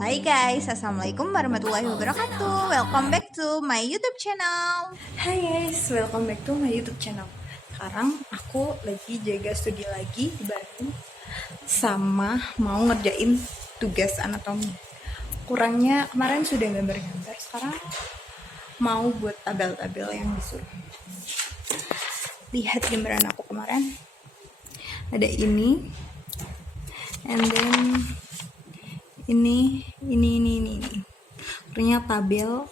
Hai guys, assalamualaikum warahmatullahi wabarakatuh. Welcome back to my YouTube channel. Hai guys, welcome back to my YouTube channel. Sekarang aku lagi jaga studi lagi di Bandung, sama mau ngerjain tugas anatomi. Kurangnya kemarin sudah gambar-gambar, sekarang mau buat tabel-tabel yang disuruh. Lihat gambaran aku kemarin. Ada ini, and then ini. Ternyata tabel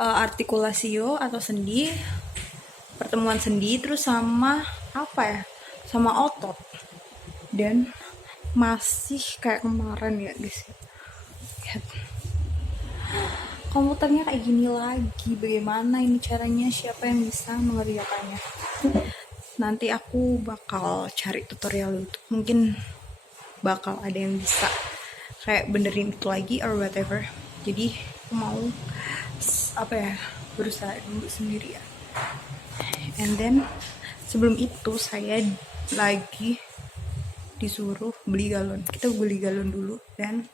artikulasio atau sendi, pertemuan sendi, terus sama apa ya, sama otot. Dan masih kayak kemarin ya guys. Lihat, komputernya kayak gini lagi. Bagaimana ini caranya? Siapa yang bisa mengerjakannya? Nanti aku bakal cari tutorial YouTube, mungkin bakal ada yang bisa kayak benerin itu lagi or whatever. Jadi aku mau berusaha dulu sendiri ya. And then sebelum itu saya lagi disuruh beli galon. Kita beli galon dulu dan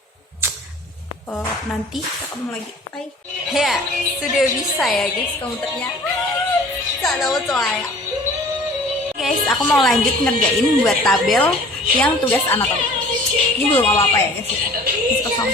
nanti kita ketemu lagi. Bye. Ya, sudah bisa ya guys komputernya. Ya. Guys, aku mau lanjut ngerjain buat tabel yang tugas anatomi. Ini belum apa-apa ya guys. Ini kosong.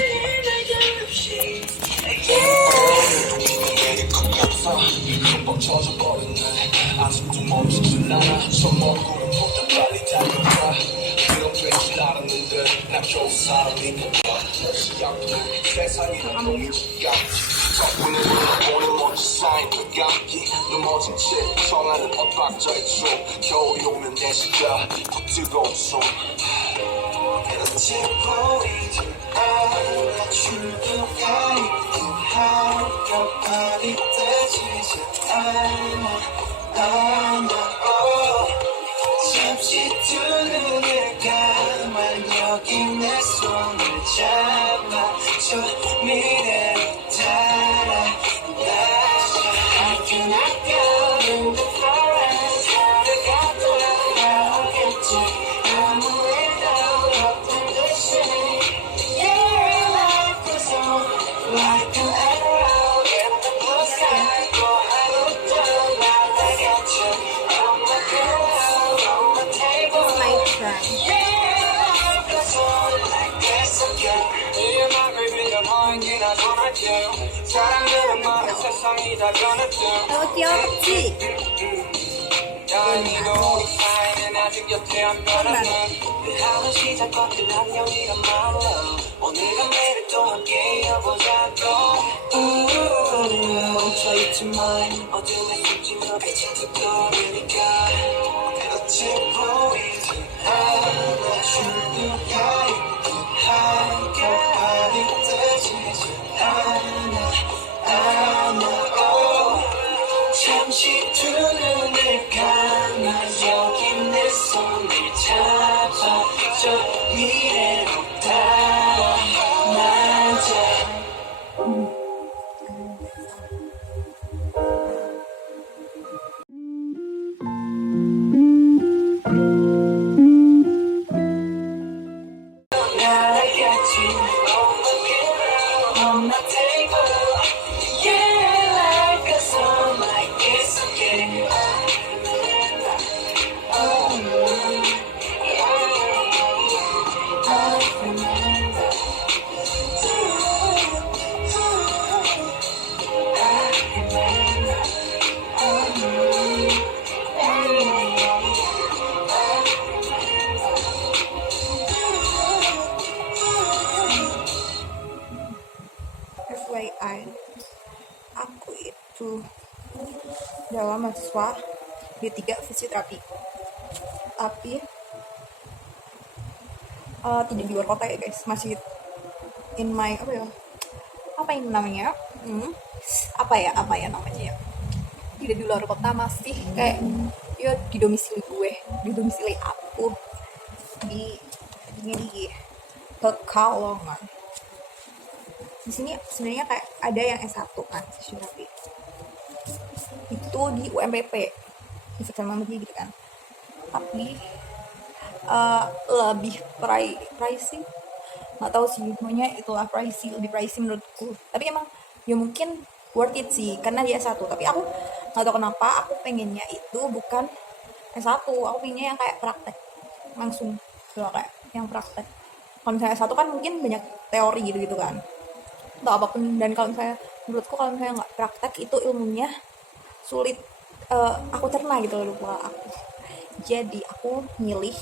잠시 두 눈을 감아 여기 내 손을 잡아줘 미래로 달아나서 I cannot go in the forest 하루가 돌아오겠지 아무 일도 없던 듯이 Your life goes on like an arrow in the blue sky 또 하루도 날아가죠 on my pillow on my table My turn. life goes on like this again 이 음악을 빌려 너에게나 전할게 사람들은 말해 세상이 다 변했대 너무 귀엽지? 아니도 우리 사이는 아직 곁에 안 변하네 늘 하루 시작과는 안녕이란 말로 오늘과 내일 또 함께 해보자고 멈춰있지만 어둠에 숨지며 빛이 툭 떠오르니까 끝이 보이지 않아 출구가 있고 한겹발이 뜨지지 않아 잠시 두 눈을 감아 여기 내 손을 잡아줘 미래로 달아나자 날아가지 on my table yeah like a song like this again FYI, aku itu dalam mahasiswa D3 fisioterapi, tapi tidak di luar kota ya guys, masih in my apa yang namanya apa ya namanya ya, tidak di luar kota, masih kayak ya di domisili aku di Pekalongan. Di sini sebenarnya kayak ada yang S1 kan fisioterapi itu di UMPP sama gitu kan, tapi lebih pricing nggak tahu sih, pokoknya itulah pricey, lebih pricey menurutku, tapi emang ya mungkin worth it sih karena dia satu. Tapi aku nggak tahu kenapa aku pengennya itu bukan S1, aku pengennya yang kayak praktek langsung gitu loh, kayak yang praktek. Kalau misalnya S1 kan mungkin banyak teori gitu kan atau apapun, dan kalau misalnya menurutku kalau misalnya nggak praktek itu ilmunya sulit aku cerna gitu loh kepala aku. Jadi aku milih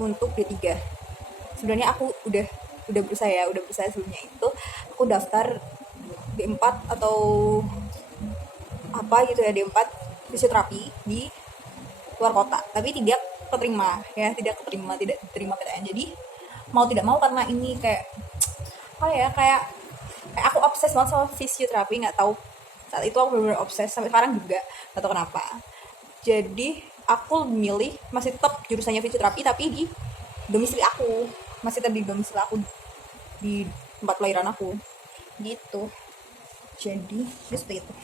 untuk D3. Sebenarnya aku udah berusaha sebelumnya itu aku daftar D4 atau apa gitu ya, D4 fisioterapi di luar kota, tapi tidak diterima PTN. Jadi mau tidak mau, karena ini kayak kayak aku obses banget sama fisioterapi, nggak tahu saat itu aku benar-benar obses, sampai sekarang juga nggak tahu kenapa. Jadi aku milih masih tetap jurusannya fisioterapi tapi di domisili aku, masih tetap di domisili aku, di tempat kelahiran aku gitu. Jadi seperti itu,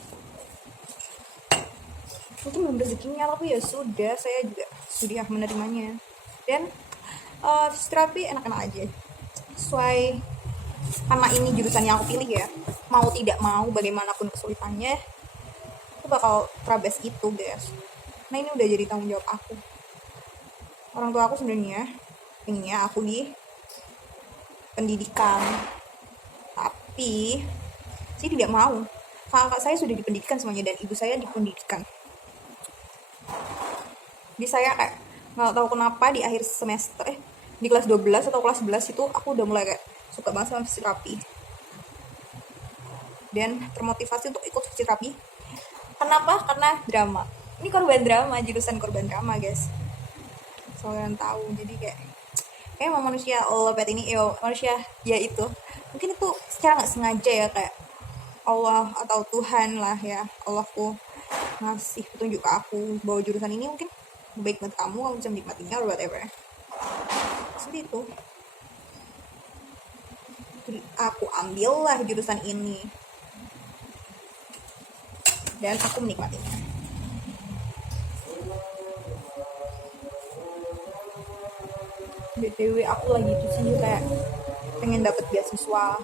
mungkin belum rezekinya, tapi ya sudah, saya juga sudah menerimanya. Dan fisioterapi enak-enak aja sesuai, karena ini jurusan yang aku pilih ya, mau tidak mau bagaimanapun kesulitannya aku bakal terabas itu guys. Nah ini udah jadi tanggung jawab aku. Orang tua aku sebenarnya pengennya aku di pendidikan, tapi saya tidak mau. Kakak saya sudah di pendidikan semuanya dan ibu saya di pendidikan. Jadi saya kayak nggak tahu kenapa di akhir semester di kelas 12 atau kelas 11 itu aku udah mulai kayak suka banget sama fisioterapi dan termotivasi untuk ikut fisioterapi. Kenapa? Karena drama. Ini korban drama, jurusan korban drama guys, soalnya kalian tahu. Jadi kayak emang manusia Allah ini manusia ya itu mungkin itu secara nggak sengaja ya, kayak Allah atau Tuhan lah ya, Allahku ngasih petunjuk ke aku bahwa jurusan ini mungkin baik buat kamu bisa menikmatinya or whatever, seperti itu. Jadi aku ambillah jurusan ini dan aku menikmatinya. BTW aku lagi tuh sih kayak pengen dapet beasiswa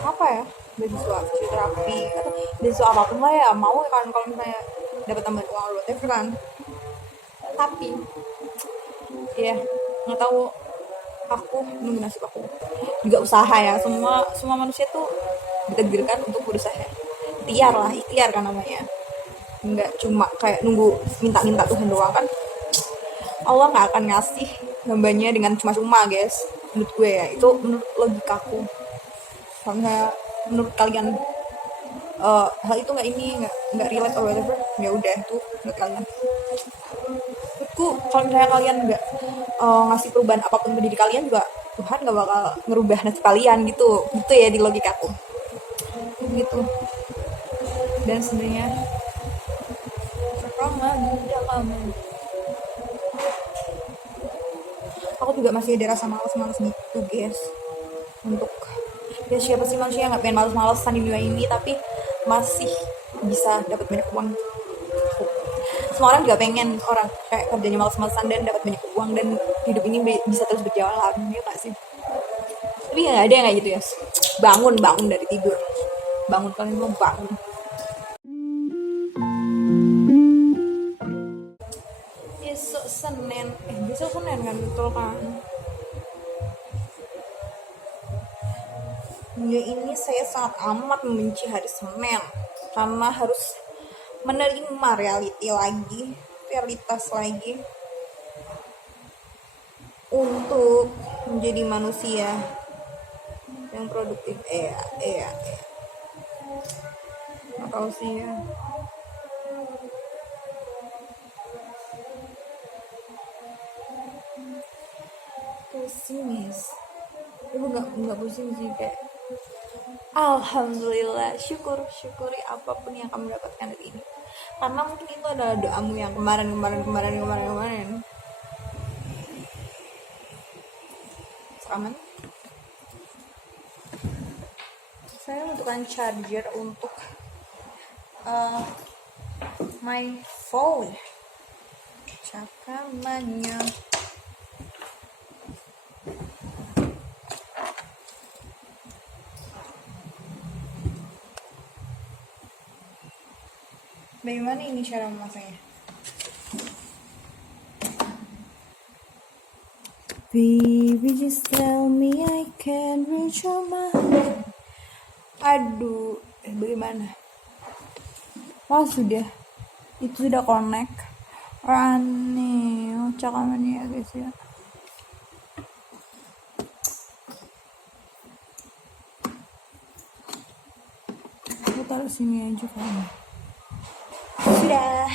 apa ya, beasiswa fisioterapi atau beasiswa apapun lah ya, mau kan kalau misalnya dapat tambahan uang or whatever kan. Tapi ya nggak tahu, aku nunggu nasib aku juga. Usaha ya, semua manusia tuh ditakdirkan untuk berusaha, ikhtiar kan namanya, nggak cuma kayak nunggu minta Tuhan doang kan. Allah nggak akan ngasih hambanya dengan cuma-cuma guys, menurut gue ya, itu menurut logikaku. Karena menurut kalian hal itu nggak relate or whatever, ya udah itu menurut kalian. Menurutku kalau misalnya kalian nggak ngasih perubahan apapun ke diri kalian juga, Tuhan nggak bakal ngerubah nasib kalian gitu ya di logikaku gitu. Dan sebenarnya aku juga masih ada rasa malas gitu guys, untuk ya siapa sih manusia yang nggak pengen malas-malasan di dunia ini tapi masih bisa dapat banyak uang. Semua orang juga pengen orang kayak kerjanya malas-malasan dan dapat banyak uang dan hidup ini bisa terus berjalan, ya nggak sih? Tapi nggak ada yang kayak gitu ya. Bangun dari tidur, bangun, kalian belum bangun. Besok Senin kan, betul kan? Ya ini saya sangat amat membenci hari Senin karena harus menerima realitas lagi untuk menjadi manusia yang produktif. Atau sih ya, pusing guys. Ibu nggak pusing sih, kayak alhamdulillah, syukuri apapun yang kamu dapatkan hari ini, karena mungkin itu adalah doamu yang kemarin. Aman. Saya membutuhkan charger untuk my phone. Cakamannya Bagaimana ini cara memasangnya? Baby, just tell me I can reach your mind. Aduh, bagaimana? Oh sudah, itu sudah connect. Aneh, cakamannya ya guys ya. Aku taruh sini aja kan. Sudah.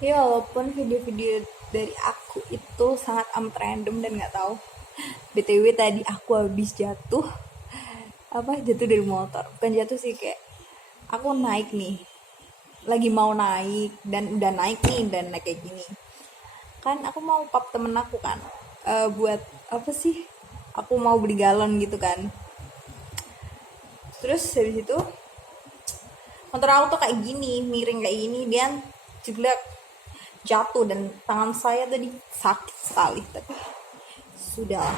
Ya walaupun video-video dari aku itu sangat amat random dan nggak tahu. BTW tadi aku habis jatuh dari motor. Bukan jatuh sih, kayak aku naik nih. Lagi mau naik dan udah naik nih dan naik kayak gini. Kan aku mau pap temen aku kan. Buat apa sih? Aku mau beli galon gitu kan. Terus habis itu motor aku tuh kayak gini, miring kayak gini, dia jeglek jatuh dan tangan saya tadi sakit sekali, tapi sudah.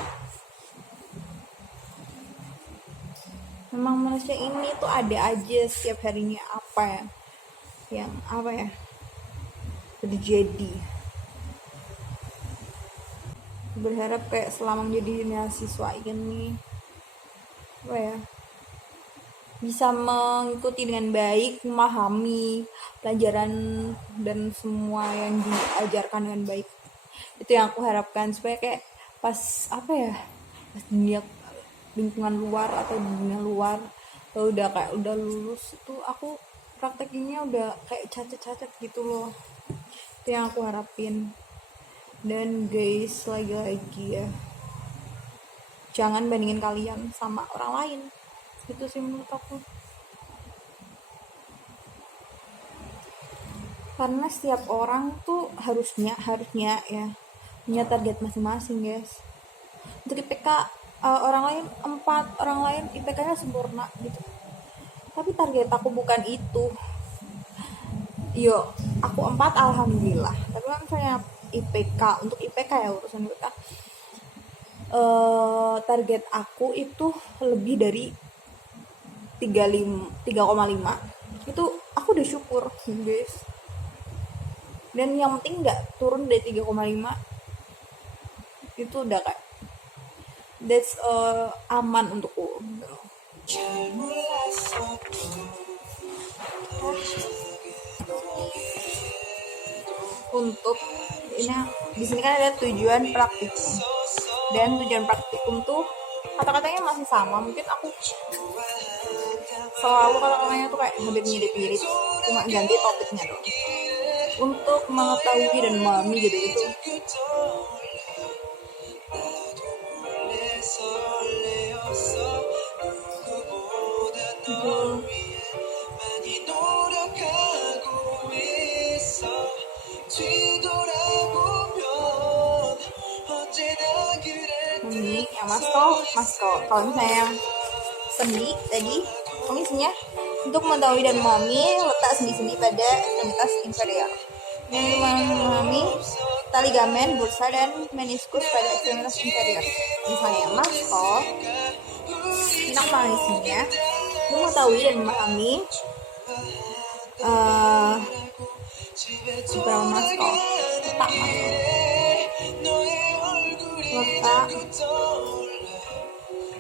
Memang manusia ini tuh ada aja setiap harinya yang terjadi. Berharap kayak selama menjadi mahasiswa ini bisa mengikuti dengan baik, memahami pelajaran dan semua yang diajarkan dengan baik. Itu yang aku harapkan, supaya kayak pas pas dunia lingkungan luar atau dunia luar udah lulus itu aku praktekinnya udah kayak cacat-cacat gitu loh. Itu yang aku harapin. Dan guys, lagi-lagi ya, jangan bandingin kalian sama orang lain. Itu sih menurut aku. Karena setiap orang tuh harusnya ya punya target masing-masing guys. Untuk IPK orang lain 4, orang lain IPK-nya sempurna gitu. Tapi target aku bukan itu. Yo, aku 4 alhamdulillah. Tapi kan misalnya untuk IPK ya, urusan IPK. Target aku itu lebih dari 3,5 itu aku udah syukur guys. Dan yang penting nggak turun dari 3,5 itu udah kayak that's aman untukku. Untuk ini di sini kan ada tujuan praktikum, dan tujuan praktikum tuh kata-katanya masih sama. Mungkin aku selalu kata-katanya tuh kayak hampir mirip-mirip, cuma ganti topiknya doang. Untuk mengetahui dan memahami gitu. Ini yang maskol. Kalau misalnya yang sendi tadi, fungsinya untuk mengetahui dan memahami letak sendi-sendi pada ekstremitas inferior. Dan memahami tali ligamen, bursa, dan meniskus pada ekstremitas inferior. Misalnya maskol, nama isinya mengetahui dan memahami beberapa maskol,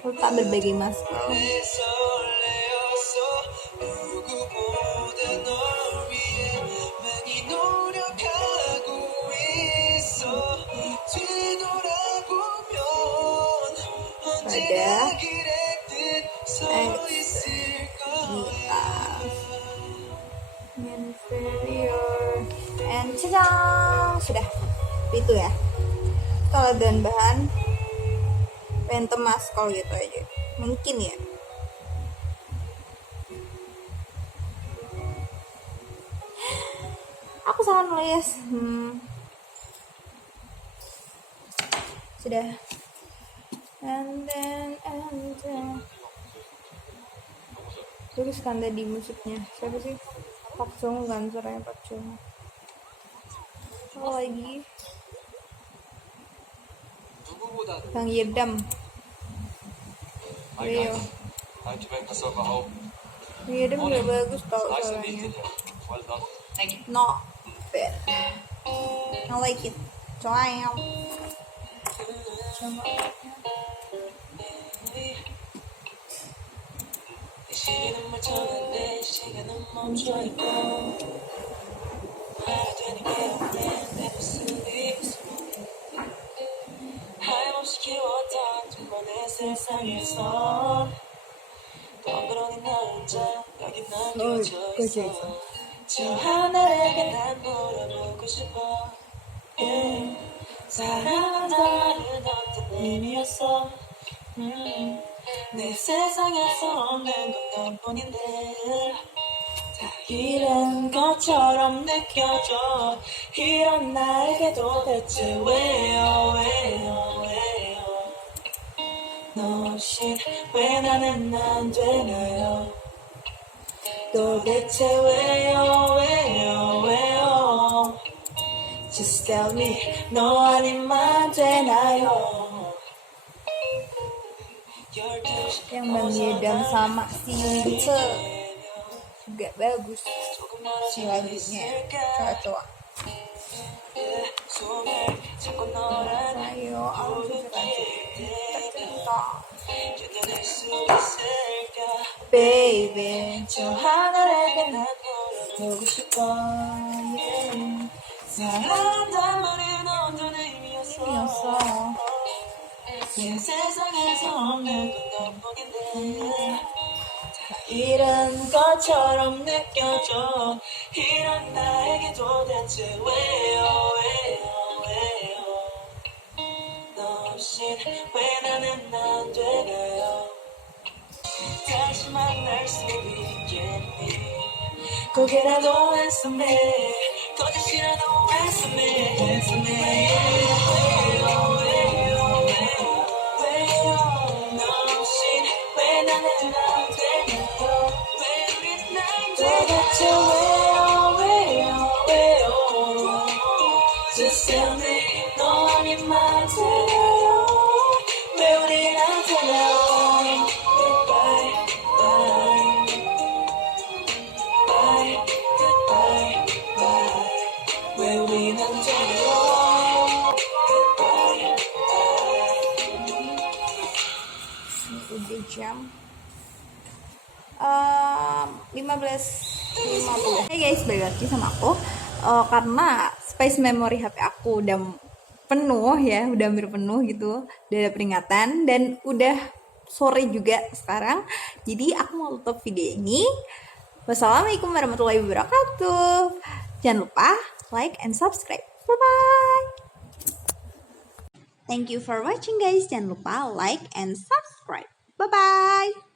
letak berbagai maskol. Pada inferior and cedang. Sudah itu ya. Kalau dan bahan phantom maskol gitu aja mungkin ya. Aku salah nulis. Sudah. And then tuliskan tadi musiknya siapa sih? Pak Jong kan, suaranya Pak Jong. Oh, lagi Bang Yedam. Rio. Bang Yedam gak bagus tau suaranya. Not bad. I like it. Damn. 시계는 멀쩡한데 시간은 멈춰있고 말이 되는 게 없네 내 모습이 하염없이 키웠던 두 번의 세상에서 덩그러니 나 혼자 여기 남겨져 있어 저 하늘에게 난 물어보고 싶어 yeah. 사랑한다 말은 어떤 의미였어 내 세상에서 없는 건 너뿐인데 다 잃은 것처럼 느껴져 이런 나에게도 대체 왜요 너 없인 왜 나는 안 되나요 도대체 왜요 Just tell me 너 아니면 되나요 Yang Bang Yedam sama si Lince juga bagus. Si lagunya cowok-cowok. Ayo, aku suka cerita. Baby, 저 하늘에게 난 보고 싶어 yeah. 사랑한단 말은 어떤 의미였어 내 세상에서 없는 건 너뿐인데 다 잃은 것처럼 느껴져 이런 나에게도 대체 왜요 너 없인 왜 나는 안 되나요 다시 만날 수 있겠니 고개라도 한숨에 거짓이라도 한숨에 도대체 왜요 Just tell me 너 아니면 되나요 왜 우린 안 되나요 Goodbye bye goodbye bye 왜 우린 안 되나요 Goodbye udah jam 15.50. Hey guys, balik lagi sama aku. Karena space memory HP aku udah penuh ya, udah hampir penuh gitu. Udah ada peringatan dan udah sore juga sekarang. Jadi aku mau tutup video ini. Wassalamualaikum warahmatullahi wabarakatuh. Jangan lupa like and subscribe. Bye bye. Thank you for watching guys. Jangan lupa like and subscribe. Bye bye.